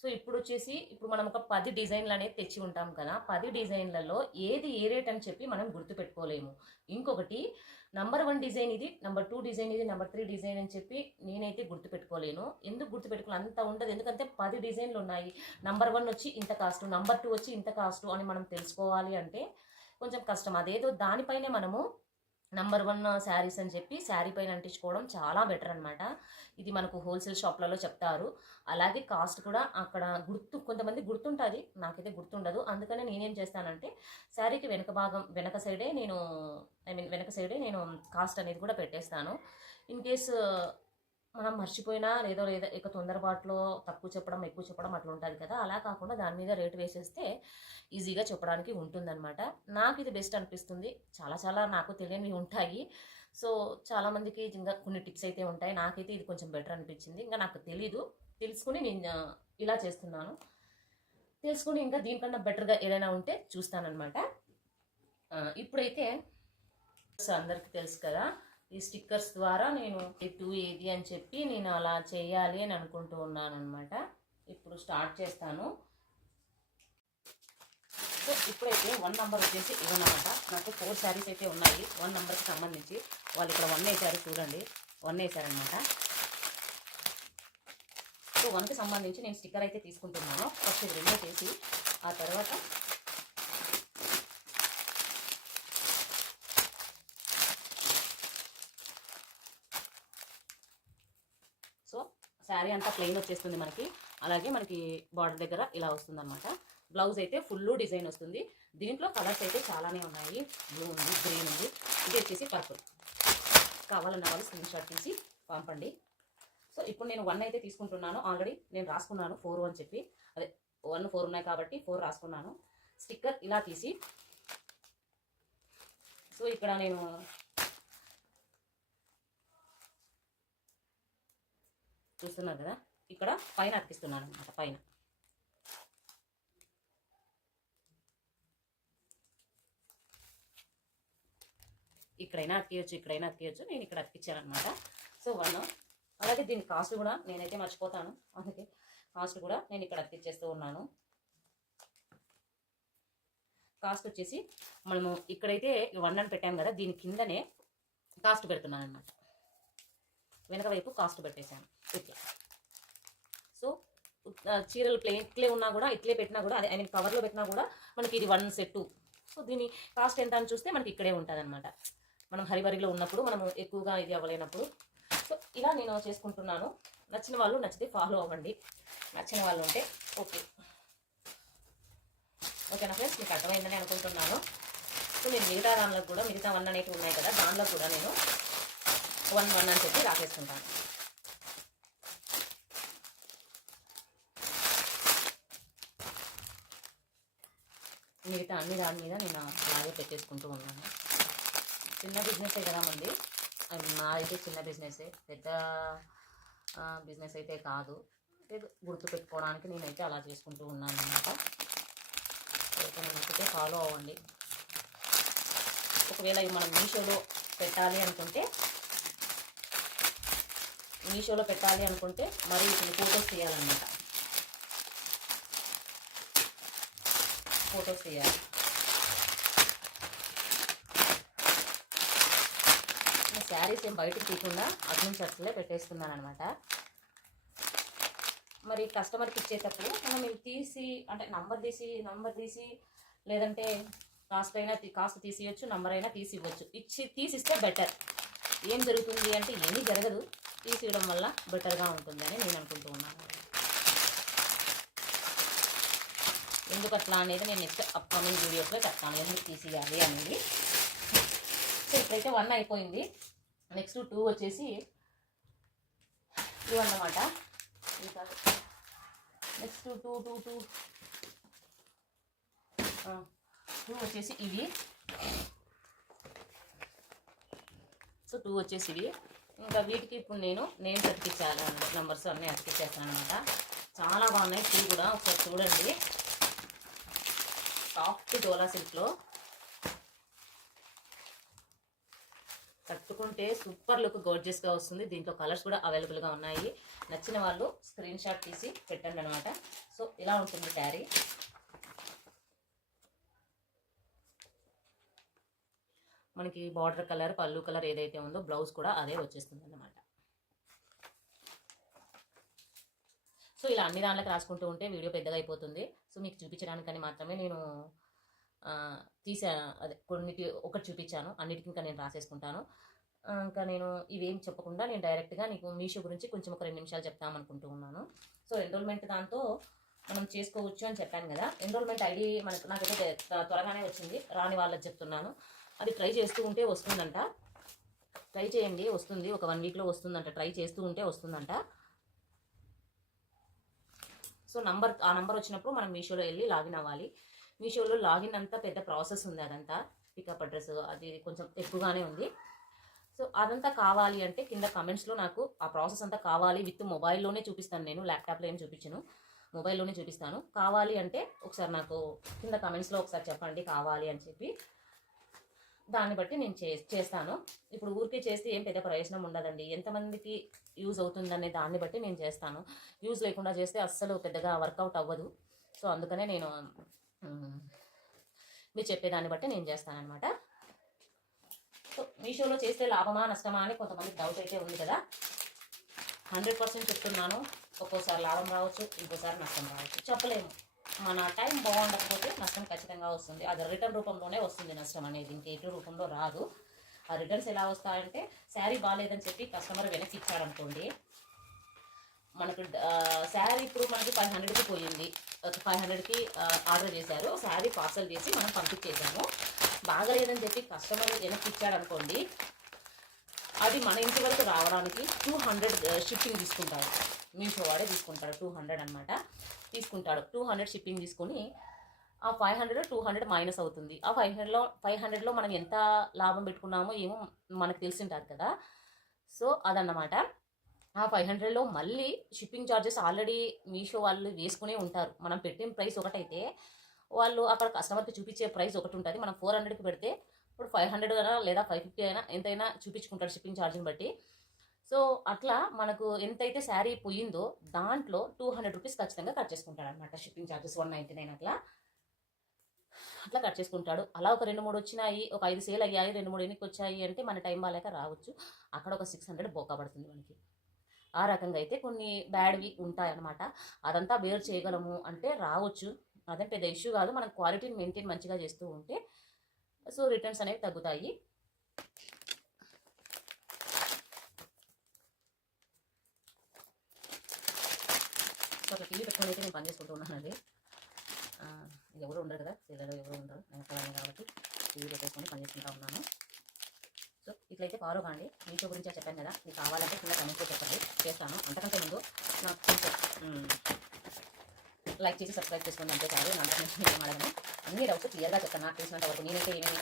So ఇప్పుడు మనం ఒక 10 డిజైన్లు అనేది తెచ్చి ఉంటాం కదా, 10 డిజైన్లలో ఏది ఏ రేట్ అని చెప్పి మనం గుర్తుపెట్టుకోలేము. ఇంకొకటి నంబర్ 1 డిజైన్ ఇది, నంబర్ 2 డిజైన్ ఇది, నంబర్ 3 డిజైన్ అని చెప్పి నేనైతే గుర్తుపెట్టుకోలేను. ఎందుకు గుర్తుపెట్టుకోవాలి, అంత ఉండదు. ఎందుకంటే 10 డిజైన్లు ఉన్నాయి, నంబర్ 1 వచ్చి ఇంత కాస్ట్, నంబర్ 2 వచ్చి ఇంత కాస్ట్ అని మనం తెలుసుకోవాలి అంటే కొంచెం కష్టం. అదేదో దానిపైనే మనము నంబర్ 1 శారీస్ అని చెప్పి శారీ పైన అంటించుకోవడం చాలా బెటర్ అనమాట. ఇది మనకు హోల్సేల్ షాప్లలో చెప్తారు. అలాగే కాస్ట్ కూడా అక్కడ కొంతమంది గుర్తుంటుంది, నాకైతే గుర్తుండదు. అందుకనే నేనేం చేస్తానంటే శారీకి వెనక సైడే నేను కాస్ట్ అనేది కూడా పెట్టేస్తాను. ఇన్ కేసు మనం మర్చిపోయినా లేదా ఇక తొందరపాటులో తక్కువ చెప్పడం ఎక్కువ చెప్పడం అట్లా ఉంటుంది కదా, అలా కాకుండా దాని మీద రేటు వేసేస్తే ఈజీగా చెప్పడానికి ఉంటుందన్నమాట. నాకు ఇది బెస్ట్ అనిపిస్తుంది. చాలా నాకు తెలియనివి ఉంటాయి. సో చాలామందికి ఇంకా కొన్ని టిప్స్ అయితే ఉంటాయి. నాకైతే ఇది కొంచెం బెటర్ అనిపించింది. ఇంకా నాకు తెలుసుకుని నేను ఇలా చేస్తున్నాను. తెలుసుకుని ఇంకా దీనికన్నా బెటర్గా ఏదైనా ఉంటే చూస్తానన్నమాట. ఇప్పుడైతే అందరికీ తెలుసు కదా, ఈ స్టిక్కర్స్ ద్వారా నేను ఏది అని చెప్పి నేను అలా చేయాలి అని అనుకుంటూ ఉన్నాను అనమాట. ఇప్పుడు స్టార్ట్ చేస్తాను. సో ఇప్పుడైతే 1 నెంబర్ వచ్చేసి ఇవన్నమాట. నాకు 4 శారీస్ అయితే ఉన్నాయి 1 నెంబర్కి సంబంధించి. వాళ్ళు ఇక్కడ 1 వేసారు, చూడండి 1 వేసారనమాట. సో 1కి సంబంధించి నేను స్టిక్కర్ అయితే తీసుకుంటున్నాను. ఫస్ట్ ఇది రిమూవ్ చేసి ఆ తర్వాత శారీ అంతా ప్లెయిన్ వచ్చేస్తుంది మనకి. అలాగే మనకి బార్డర్ దగ్గర ఇలా వస్తుంది అనమాట. బ్లౌజ్ అయితే ఫుల్ డిజైన్ వస్తుంది. దీంట్లో కలర్స్ అయితే చాలానే ఉన్నాయి. బ్లూ ఉంది, గ్రీన్ ఉంది, ఇది వచ్చేసి పర్పుల్. కావాలన్న వాళ్ళు స్క్రీన్ షాట్ తీసి పంపండి. సో ఇప్పుడు నేను 1 అయితే తీసుకుంటున్నాను. ఆల్రెడీ నేను రాసుకున్నాను 4 అని చెప్పి, అదే 1 4 ఉన్నాయి కాబట్టి 4 రాసుకున్నాను. స్టిక్కర్ ఇలా తీసి, సో ఇక్కడ నేను చూస్తున్నారు కదా, ఇక్కడ పైన అతికిస్తున్నాను అనమాట. పైన ఇక్కడైనా అతికియచ్చు, నేను ఇక్కడ అతికిచ్చాను అనమాట. సో 1. అలాగే దీని కాస్ట్ కూడా నేనైతే మర్చిపోతాను, అందుకే కాస్ట్ కూడా నేను ఇక్కడ అతికిచ్చేస్తూ ఉన్నాను. కాస్ట్ వచ్చేసి మనము ఇక్కడైతే 1 అని పెట్టాము కదా, దీని కిందనే కాస్ట్ పెడుతున్నాను అనమాట. వెనక వైపు కాస్ట్ పెట్టేశాను ఇట్లా. సో చీరలు ఇట్లే ఉన్నా కూడా, ఇట్లే పెట్టినా కూడా, అదే కవర్లో పెట్టినా కూడా మనకి ఇది 1 సెట్. సో దీని కాస్ట్ ఎంత అని చూస్తే మనకి ఇక్కడే ఉంటుంది అనమాట. మనం హరిబరిలో ఉన్నప్పుడు, మనము ఎక్కువగా ఇది అవ్వలేనప్పుడు. సో ఇలా నేను చేసుకుంటున్నాను. నచ్చిన వాళ్ళు నచ్చితే ఫాలో అవ్వండి, నచ్చిన వాళ్ళు ఉంటే ఓకేనా ఫ్రెండ్స్, మీకు అర్థమైందని అనుకుంటున్నాను. సో నేను మిగతా 1 అనేవి ఉన్నాయి కదా, దానిలో కూడా నేను 1 అని చెప్పి రాసేసుకుంటాను. మిగతా అన్ని దాని మీద నేను అలాగే పెట్టేసుకుంటూ ఉన్నాను. చిన్న బిజినెసే కదా మంది, నాదైతే చిన్న బిజినెసే, పెద్ద బిజినెస్ అయితే కాదు. గుర్తుపెట్టుకోవడానికి నేనైతే అలా చేసుకుంటూ ఉన్నాను అన్నమాట. ఎవరికైనా నచ్చితే ఫాలో అవ్వండి. ఒకవేళ మనం మీషోలో పెట్టాలి అనుకుంటే మరి కొన్ని ఫొటోస్ తీయాలన్నమాట. ఫొటోస్ తీయాలి. శారీస్ ఏం బయటకు తీయకుండా అడ్మిన్ చర్చలే పెట్టేస్తున్నాను అనమాట. మరి కస్టమర్కి ఇచ్చేటప్పుడు మనం ఇవి తీసి, అంటే నంబర్ తీసి లేదంటే కాస్ట్ తీసియచ్చు, నంబర్ అయినా తీసి ఇవ్వచ్చు. తీసిస్తే బెటర్. ఏం జరుగుతుంది అంటే ఏమీ జరగదు, తీసియడం వల్ల బెటర్గా ఉంటుందని నేను అనుకుంటూ ఉన్నాను. ఎందుకు అట్లా అనేది నేను నెక్స్ట్ అప్కమింగ్ వీడియోస్లో చెప్తాను, ఎందుకు తీసియాలి అనేది. సో ఇప్పుడైతే 1 అయిపోయింది. నెక్స్ట్ 2 వచ్చేసి 2 అన్నమాట. ఇంకా నెక్స్ట్ 2 వచ్చేసి ఇవి. సో 2 వచ్చేసి ఇవి. ఇంకా వీటికి ఇప్పుడు నేను నేమ్స్ అతికించాను, నెంబర్స్ అన్నీ అతికిచ్చేస్తాను అనమాట. చాలా బాగున్నాయి 2 కూడా, ఒకసారి చూడండి. సాఫ్ట్ డోలా సిల్క్లో కట్టుకుంటే సూపర్ లుక్ గోర్జియస్గా వస్తుంది. దీంట్లో కలర్స్ కూడా అవైలబుల్గా ఉన్నాయి. నచ్చిన వాళ్ళు స్క్రీన్ షాట్ తీసి పెట్టండి అనమాట. సో సో ఇలా ఉంటుంది శారీ. మనకి బార్డర్ కలర్, పళ్ళు కలర్ ఏదైతే ఉందో బ్లౌజ్ కూడా అదే వచ్చేస్తుంది అన్నమాట. సో ఇలా అన్ని దాంట్లోకి రాసుకుంటూ ఉంటే వీడియో పెద్దగా అయిపోతుంది. సో మీకు చూపించడానికని మాత్రమే నేను అదే కొన్నిటి ఒకటి చూపించాను, అన్నిటికీ ఇంకా నేను రాసేసుకుంటాను. ఇంకా నేను ఇవేం చెప్పకుండా నేను డైరెక్ట్గా నీకు మీషో గురించి కొంచెం ఒక 2 నిమిషాలు చెప్తామనుకుంటూ ఉన్నాను. సో ఎన్రోల్మెంట్ దాంతో మనం చేసుకోవచ్చు అని చెప్పాను కదా. ఎన్రోల్మెంట్ ఐడి నాకైతే త్వరగానే వచ్చింది, రాని వాళ్ళకి చెప్తున్నాను. అది ట్రై చేస్తూ ఉంటే వస్తుందంట. ట్రై చేయండి, వస్తుంది. ఒక 1 వీక్లో వస్తుందంట. ట్రై చేస్తూ ఉంటే వస్తుందంట. సో ఆ నంబర్ వచ్చినప్పుడు మనం మీషోలో వెళ్ళి లాగిన్ అవ్వాలి. మీషోలో లాగిన్ అంతా పెద్ద ప్రాసెస్ ఉంది. అదంతా పికప్ అడ్రస్ అది కొంచెం ఎక్కువగానే ఉంది. సో అదంతా కావాలి అంటే కింద కమెంట్స్లో నాకు ఆ ప్రాసెస్ అంతా కావాలి, విత్ మొబైల్లోనే చూపిస్తాను. నేను ల్యాప్టాప్లో ఏం చూపించను, మొబైల్లోనే చూపిస్తాను. కావాలి అంటే ఒకసారి నాకు కింద కమెంట్స్లో ఒకసారి చెప్పండి కావాలి అని చెప్పి, దాన్ని బట్టి నేను చేస్తాను. ఇప్పుడు ఊరికే చేస్తే ఏం పెద్ద ప్రయోజనం ఉండదండి. ఎంతమందికి యూజ్ అవుతుందనే దాన్ని బట్టి నేను చేస్తాను. యూజ్ లేకుండా చేస్తే అస్సలు పెద్దగా వర్కౌట్ అవ్వదు. సో అందుకనే నేను మీరు చెప్పేదాన్ని బట్టి నేను చేస్తానన్నమాట. సో మీషోలో చేస్తే లాభమా నష్టమా అని కొంతమంది డౌట్ అయితే ఉంది కదా. 100% చెప్తున్నాను. ఒక్కోసారి లాభం రావచ్చు, ఇంకోసారి నష్టం రావచ్చు, చెప్పలేము. మన టైం బాగుండకపోతే నష్టం ఖచ్చితంగా వస్తుంది. అది రిటర్న్ రూపంలోనే వస్తుంది నష్టం అనేది, ఇంకేటు రూపంలో రాదు. ఆ రిటర్న్స్ ఎలా వస్తాయంటే, శారీ బాగాలేదని చెప్పి కస్టమర్ వెనక్కి ఇచ్చాడనుకోండి, మనకు శారీ ఇప్పుడు మనకి 500కి పోయింది, 500కి ఆర్డర్ చేశారు, శారీ పార్సల్ చేసి మనం పంపించేసాము. బాగలేదని చెప్పి కస్టమర్ వెనక్కి ఇచ్చాడనుకోండి, అది మన ఇంటి వరకు రావడానికి 200 షిప్పింగ్ తీసుకుంటారు. మీషో వాడే తీసుకుంటాడు, 200 అనమాట తీసుకుంటాడు. 200 షిప్పింగ్ తీసుకొని ఆ 500 200 మైనస్ అవుతుంది. ఆ 500లో మనం ఎంత లాభం పెట్టుకున్నామో ఏమో మనకు తెలిసి ఉంటుంది కదా. సో అదన్నమాట. ఆ 500లో మళ్ళీ షిప్పింగ్ ఛార్జెస్ ఆల్రెడీ మీషో వాళ్ళు వేసుకునే ఉంటారు. మనం పెట్టిన ప్రైస్ ఒకటైతే వాళ్ళు అక్కడ కస్టమర్కి చూపించే ప్రైస్ ఒకటి ఉంటుంది. మనం 400కి పెడితే ఇప్పుడు 500 అయినా లేదా 550 అయినా ఎంతైనా చూపించుకుంటాడు షిప్పింగ్ ఛార్జ్ని బట్టి. సో అట్లా మనకు ఎంతైతే శారీ పోయిందో దాంట్లో 200 రూపీస్ ఖచ్చితంగా కట్ చేసుకుంటాడు అనమాట. షిప్పింగ్ ఛార్జెస్ 199 అట్లా కట్ చేసుకుంటాడు. అలా ఒక 2-3 వచ్చినాయి, ఒక 5 సేల్ అయ్యాయి, 2-3 ఎన్నికి వచ్చాయి అంటే మన టైం బాగాలేక రావచ్చు. అక్కడ ఒక 600 బోకా పడుతుంది మనకి. ఆ రకంగా అయితే కొన్ని బ్యాడ్వి ఉంటాయన్నమాట. అదంతా బేర్ చేయగలము అంటే రావచ్చు, అదే పెద్ద ఇష్యూ కాదు. మనం క్వాలిటీని మెయింటైన్ మంచిగా చేస్తూ ఉంటే సో రిటర్న్స్ అనేవి తగ్గుతాయి. సో అట్లా టీవీ పెట్టుకొని అయితే నేను పని చేసుకుంటూ ఉన్నానండి. ఎవరు ఉండరు కదా, పిల్లలు ఎవరు ఉండరు, నేను ఒక్కదాన్ని కాబట్టి టీవీ పెట్టేసుకొని పని చేసుకుంటూ ఉన్నాను. సో ఇట్లయితే ఫాలో కాండి. మీషో గురించి చెప్పాను కదా, మీకు కావాలంటే కింద కమెంట్లో చెప్పండి, చేస్తాను. అంతకంటే ముందు నాకు కొంచెం లైక్ చేసి సబ్స్క్రైబ్ చేసుకోండి అంతే చాలు. నా నేను అడగను, అన్ని డౌట్స్ క్లియర్గా చెప్తాను. నాకు తెలిసినంత వరకు నేనైతే ఏమేమి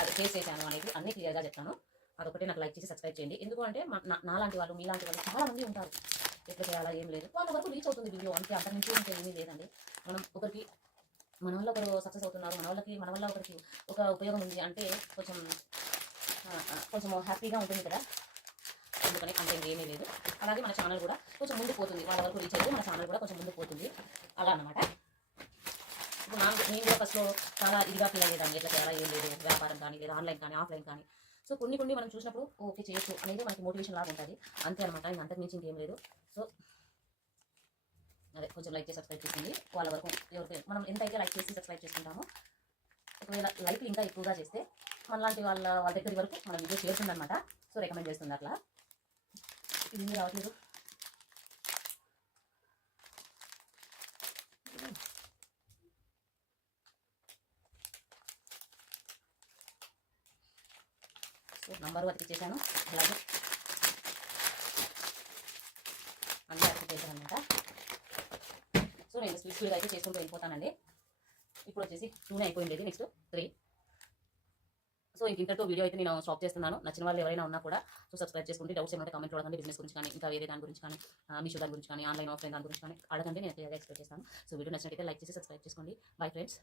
అది ఫేస్ చేశాను అనేది అన్నీ క్లియర్గా చెప్తాను. అదొకటి నాకు లైక్ చేసి సబ్స్క్రైబ్ చేయండి. ఎందుకు అంటే నాలాంటి వాళ్ళు మీలాంటి వాళ్ళు చాలా మంది ఉంటారు. ఎట్లా చేయాలా ఏం లేదు, వాళ్ళ వరకు రీచ్ అవుతుంది వీడియో, అంతే. అంతకుమించి ఇంకా ఏమీ లేదండి. మనం ఒకరికి మన వల్ల ఒకరు సక్సెస్ అవుతున్నారు, మన వల్ల ఒకరికి ఒక ఉపయోగం ఉంది అంటే కొంచెం హ్యాపీగా ఉంటుంది కదా. అందుకని అంత ఇంకేమీ లేదు. అలాగే మన ఛానల్ కూడా కొంచెం ముందుకు పోతుంది, వాళ్ళ వరకు రీచ్ అయితే మన ఛానల్ కూడా కొంచెం ముందుకు పోతుంది. అలా అన్నమాట. ఇప్పుడు నేను కూడా ఫస్ట్లో చాలా ఇదిగా ఫీల్ అయ్యేదాన్ని, ఎట్లా చేయాలా ఏం లేదు, వ్యాపారం కానీ లేదా ఆన్లైన్ కానీ ఆఫ్లైన్ కానీ. సో కొన్ని మనం చూసినప్పుడు ఓకే చేయొచ్చు అనేది మనకి మోటివేషన్ లాగా ఉంటుంది, అంతే అనమాట. ఇంకా అంతకుమించి ఇంకేం లేదు. సో అదే కొంచెం లైక్ చేసి సబ్స్క్రైబ్ చేసుకోండి. వాళ్ళ వరకు ఎవరికి మనం ఎంతైతే లైక్ చేసి సబ్స్క్రైబ్ చేసుకుంటామో, ఒకవేళ లైక్ ఇంకా ఎక్కువగా చేస్తే మనలాంటి వాళ్ళ దగ్గర వరకు మన వీడియో చేరుతుంది అనమాట. సో రికమెండ్ చేస్తుంది అట్లా. ఇది రావట్లేదు. సో నంబరు అతికిచ్చేసాను, అలాగే అన్నీ అతికిచ్చేసాను అనమాట. సో నేను స్పీడ్గా అయితే చేసుకుంటూ వెళ్ళిపోతానండి. ఇప్పుడు వచ్చేసి 2 అయిపోయింది, నెక్స్ట్ 3. సో ఇంతటితో వీడియో అయితే నేను స్టాప్ చేస్తున్నాను. నచ్చిన వాళ్ళు ఎవరైనా ఉన్నా కూడా సో సబ్స్క్రైబ్ చేసుకుంటే, డౌట్స్ ఏమైనా కామెంట్ అడగండి. బిజినెస్ గురించి కానీ ఇంకా వేరే దాని గురించి కానీ, మీషో దాని గురించి కానీ, ఆన్లైన్ ఆఫ్లైన్ దాని గురించి కానీ అడగండి, నేను క్లియర్గా ఎక్స్ప్లెయిన్ చేస్తాను. సో వీడియో నచ్చినట్లయితే లైక్ చేసి సబ్స్క్రైబ్ చేసుకోండి. Bye friends.